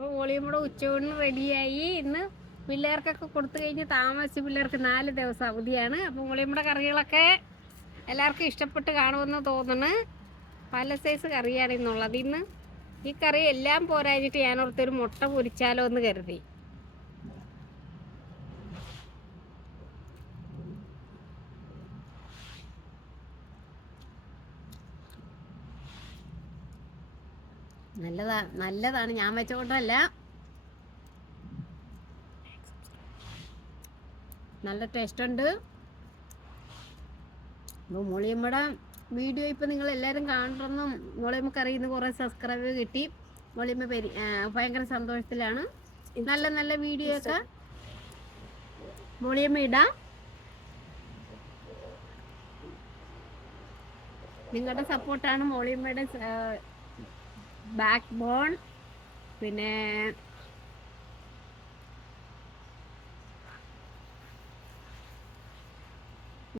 അപ്പോൾ മോളിയമ്മയുടെ ഉച്ചയൂണിന് റെഡിയായി. ഇന്ന് പിള്ളേർക്കൊക്കെ കൊടുത്തു കഴിഞ്ഞ് താമസിച്ച് പിള്ളേർക്ക് 4 ദിവസം അവധിയാണ്. അപ്പോൾ മോളിയമ്മയുടെ കറികളൊക്കെ എല്ലാവർക്കും ഇഷ്ടപ്പെട്ട് കാണുമെന്ന് തോന്നുന്നു. പല സൈസ് കറിയാണ് ഇന്നുള്ളത്. ഇന്ന് ഈ കറി എല്ലാം പോരാഞ്ഞിട്ട് ഞാനോർത്തൊരു മുട്ട പൊരിച്ചാലോ എന്ന് കരുതി. നല്ലതാണ്, ഞാൻ വെച്ചോണ്ടല്ല, നല്ല ടേസ്റ്റ് ഉണ്ട്. അപ്പോൾ മോളിയമ്മയുടെ വീഡിയോ ഇപ്പോൾ നിങ്ങൾ എല്ലാവരും കാണണമെന്നും മോളിയമ്മക്ക് അറിയുന്ന കുറേ സബ്സ്ക്രൈബ് കിട്ടി. മോളിയമ്മ ഭയങ്കര സന്തോഷത്തിലാണ്. നല്ല നല്ല വീഡിയോ ഒക്കെ മോളിയമ്മ ഇടാം. നിങ്ങളുടെ സപ്പോർട്ടാണ് മോളിയമ്മയുടെ ബാക്ക് ബോൺ. പിന്നെ